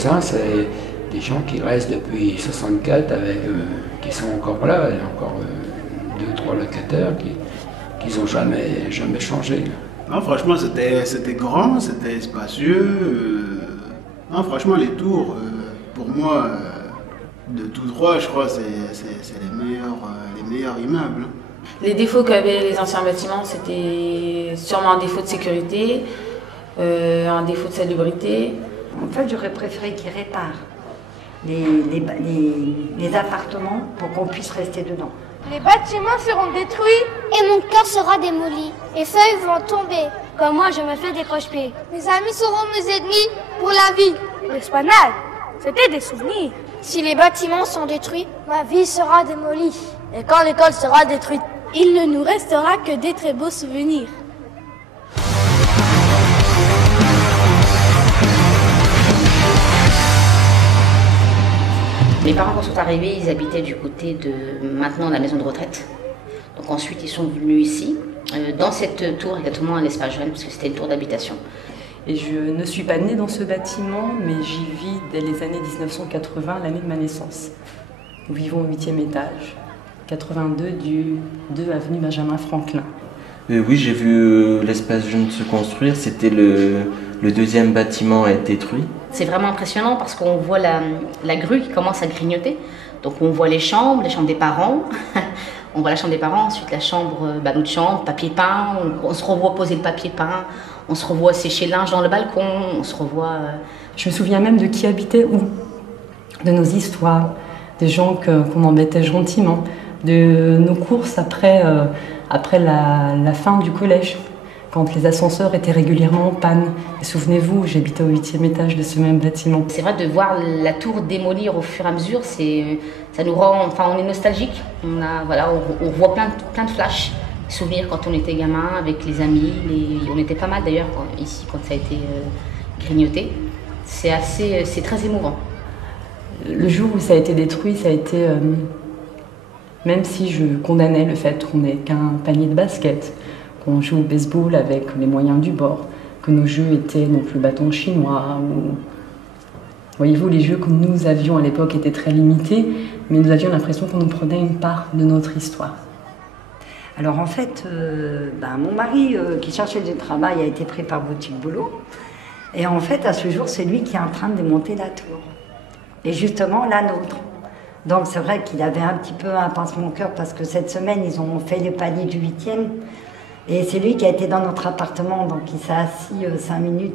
quelques-uns, c'est des gens qui restent depuis 64, qui sont encore là, il y a encore 2-3 locataires qui n'ont jamais changé. Là. Non, franchement, c'était grand, c'était spacieux. Non, franchement, les tours, pour moi, de tout droit, je crois, c'est les meilleurs immeubles. Les défauts qu'avaient les anciens bâtiments, c'était sûrement un défaut de sécurité, un défaut de salubrité. En fait, j'aurais préféré qu'ils réparent les appartements pour qu'on puisse rester dedans. Les bâtiments seront détruits et mon cœur sera démoli. Les feuilles vont tomber. Comme moi, je me fais des croche-pieds. Mes amis seront mes ennemis pour la vie. L'esplanade, c'était des souvenirs. Si les bâtiments sont détruits, ma vie sera démolie. Et quand l'école sera détruite, il ne nous restera que des très beaux souvenirs. Mes parents, quand sont arrivés, ils habitaient du côté de maintenant la maison de retraite. Donc ensuite, ils sont venus ici, dans cette tour, exactement à l'Espace Jeune, parce que c'était une tour d'habitation. Et je ne suis pas née dans ce bâtiment, mais j'y vis dès les années 1980, l'année de ma naissance. Nous vivons au 8e étage, 82 du 2 avenue Benjamin Franklin. Oui, j'ai vu l'Espace Jeune se construire, c'était le deuxième bâtiment à être détruit. C'est vraiment impressionnant parce qu'on voit la grue qui commence à grignoter. Donc on voit les chambres des parents. On voit la chambre des parents, ensuite la chambre, notre chambre, papier peint. On se revoit poser le papier peint. On se revoit sécher le linge dans le balcon. On se revoit... Je me souviens même de qui habitait où. De nos histoires, des gens qu'on embêtait gentiment. De nos courses après la fin du collège. Quand les ascenseurs étaient régulièrement en panne. Et souvenez-vous, j'habitais au 8e étage de ce même bâtiment. C'est vrai de voir la tour démolir au fur et à mesure, ça nous rend, on est nostalgique. On voit plein de flashs, souvenirs quand on était gamin avec les amis. On était pas mal d'ailleurs ici quand ça a été grignoté. C'est très émouvant. Le jour où ça a été détruit, ça a été, même si je condamnais le fait qu'on n'ait qu'un panier de basket, qu'on joue au baseball avec les moyens du bord, que nos jeux étaient non plus bâtons chinois. Voyez-vous, les jeux que nous avions à l'époque étaient très limités, mais nous avions l'impression qu'on nous prenait une part de notre histoire. Alors en fait, mon mari qui cherchait du travail a été pris par Boutique Boulot. Et en fait, à ce jour, c'est lui qui est en train de démonter la tour. Et justement, la nôtre. Donc c'est vrai qu'il avait un petit peu un pincement au cœur parce que cette semaine, ils ont fait le palier du 8e. Et c'est lui qui a été dans notre appartement, donc il s'est assis 5 minutes.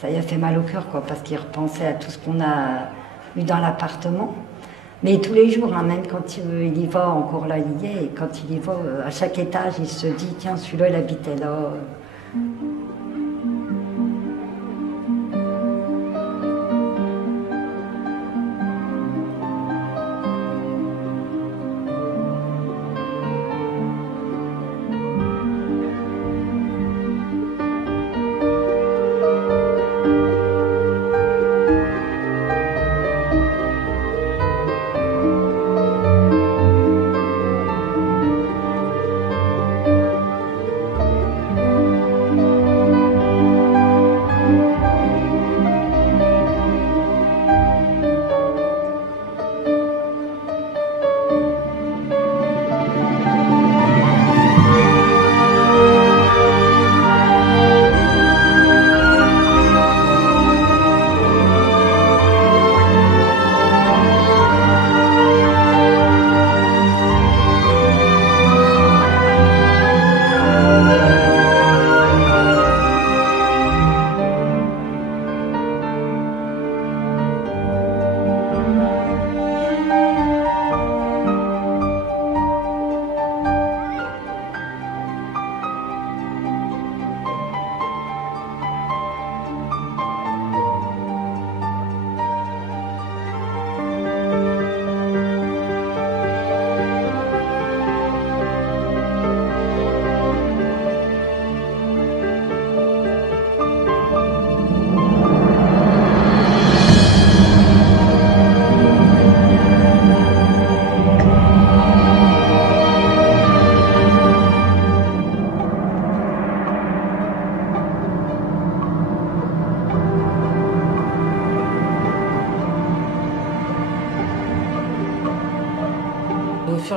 Ça lui a fait mal au cœur, parce qu'il repensait à tout ce qu'on a eu dans l'appartement. Mais tous les jours, même quand il y va, encore là, il y est. Et quand il y va, à chaque étage, il se dit, tiens, celui-là, il habitait là.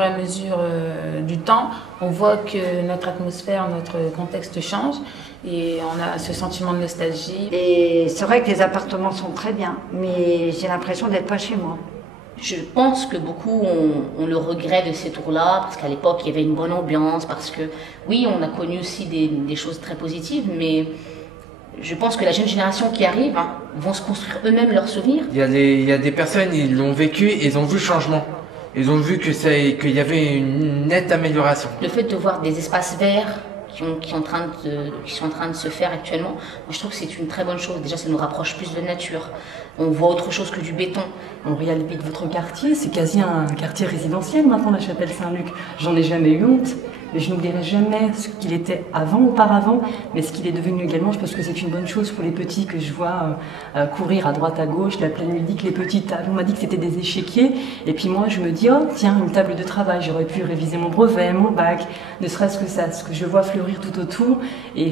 fur et à mesure du temps, on voit que notre atmosphère, notre contexte change et on a ce sentiment de nostalgie. Et c'est vrai que les appartements sont très bien, mais j'ai l'impression d'être pas chez moi. Je pense que beaucoup ont le regret de ces tours-là, parce qu'à l'époque, il y avait une bonne ambiance, parce que, oui, on a connu aussi des choses très positives, mais je pense que la jeune génération qui arrive vont se construire eux-mêmes leurs souvenirs. Il y a des personnes, ils l'ont vécu et ils ont vu le changement. Ils ont vu qu'il y avait une nette amélioration. Le fait de voir des espaces verts qui sont en train de se faire actuellement, moi je trouve que c'est une très bonne chose. Déjà, ça nous rapproche plus de la nature. On voit autre chose que du béton. On réhabilite votre quartier, c'est quasi un quartier résidentiel maintenant, la Chapelle Saint-Luc. J'en ai jamais eu honte, mais je n'oublierai jamais ce qu'il était auparavant, mais ce qu'il est devenu également. Je pense que c'est une bonne chose pour les petits que je vois courir à droite à gauche, la pleine midi, que les petits tables. On m'a dit que c'était des échiquiers, et puis moi je me dis, oh tiens, une table de travail, j'aurais pu réviser mon brevet, mon bac, ne serait-ce que ça, ce que je vois fleurir tout autour, et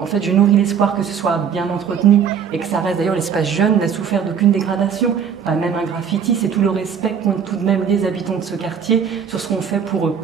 en fait je nourris l'espoir que ce soit bien entretenu, et que ça reste. D'ailleurs, l'espace jeune n'a souffert d'aucune dégradation, pas même un graffiti, c'est tout le respect qu'ont tout de même les habitants de ce quartier sur ce qu'on fait pour eux.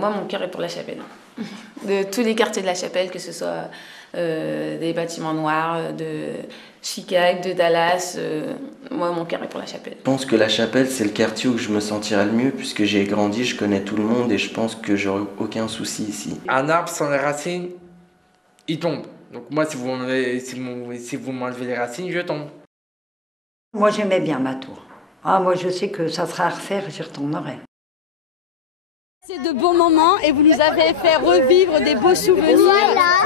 Moi, mon cœur est pour la Chapelle. De tous les quartiers de la Chapelle, que ce soit des bâtiments noirs, de Chicago, de Dallas, moi, mon cœur est pour la Chapelle. Je pense que la Chapelle, c'est le quartier où je me sentirai le mieux, puisque j'ai grandi, je connais tout le monde et je pense que j'aurai aucun souci ici. Un arbre sans les racines, il tombe. Donc moi, si vous m'enlevez les racines, je tombe. Moi, j'aimais bien ma tour. Moi, je sais que ça sera à refaire et j'y retournerai. C'est de bons moments et vous nous avez fait revivre des beaux souvenirs.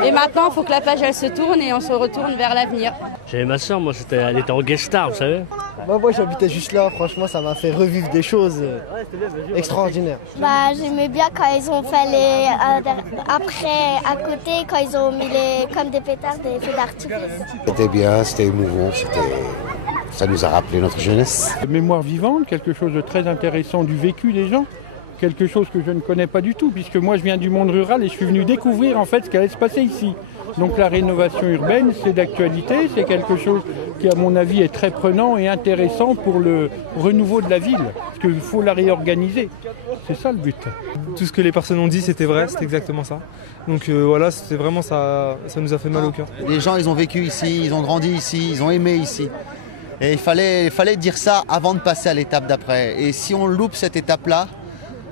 Et maintenant, il faut que la page elle se tourne et on se retourne vers l'avenir. J'avais ma soeur, moi, elle était en guest star, vous savez. Moi j'habitais juste là, franchement, ça m'a fait revivre des choses extraordinaires. J'aimais bien quand ils ont fait après, à côté, quand ils ont mis comme des pétards, des feux d'artifice. C'était bien, c'était émouvant, ça nous a rappelé notre jeunesse. Mémoire vivante, quelque chose de très intéressant du vécu des gens. quelque chose que je ne connais pas du tout, puisque moi je viens du monde rural et je suis venu découvrir en fait ce qui allait se passer ici. Donc la rénovation urbaine, c'est d'actualité, c'est quelque chose qui à mon avis est très prenant et intéressant pour le renouveau de la ville, parce qu'il faut la réorganiser. C'est ça le but. Tout ce que les personnes ont dit, c'était vrai, c'était exactement ça. Donc voilà, c'était vraiment ça nous a fait mal au cœur. Les gens, ils ont vécu ici, ils ont grandi ici, ils ont aimé ici. Et il fallait dire ça avant de passer à l'étape d'après. Et si on loupe cette étape-là,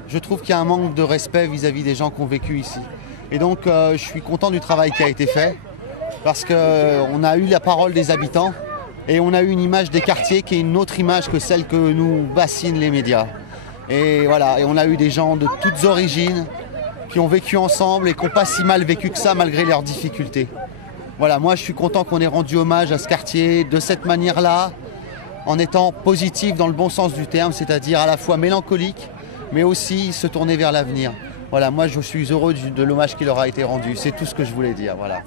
je trouve qu'il y a un manque de respect vis-à-vis des gens qui ont vécu ici. Et donc je suis content du travail qui a été fait, parce qu'on a eu la parole des habitants et on a eu une image des quartiers qui est une autre image que celle que nous bassinent les médias. Et voilà, et on a eu des gens de toutes origines qui ont vécu ensemble et qui n'ont pas si mal vécu que ça malgré leurs difficultés. Voilà, moi je suis content qu'on ait rendu hommage à ce quartier de cette manière-là, en étant positif dans le bon sens du terme, c'est-à-dire à la fois mélancolique, mais aussi se tourner vers l'avenir. Voilà, moi je suis heureux de l'hommage qui leur a été rendu, c'est tout ce que je voulais dire, voilà.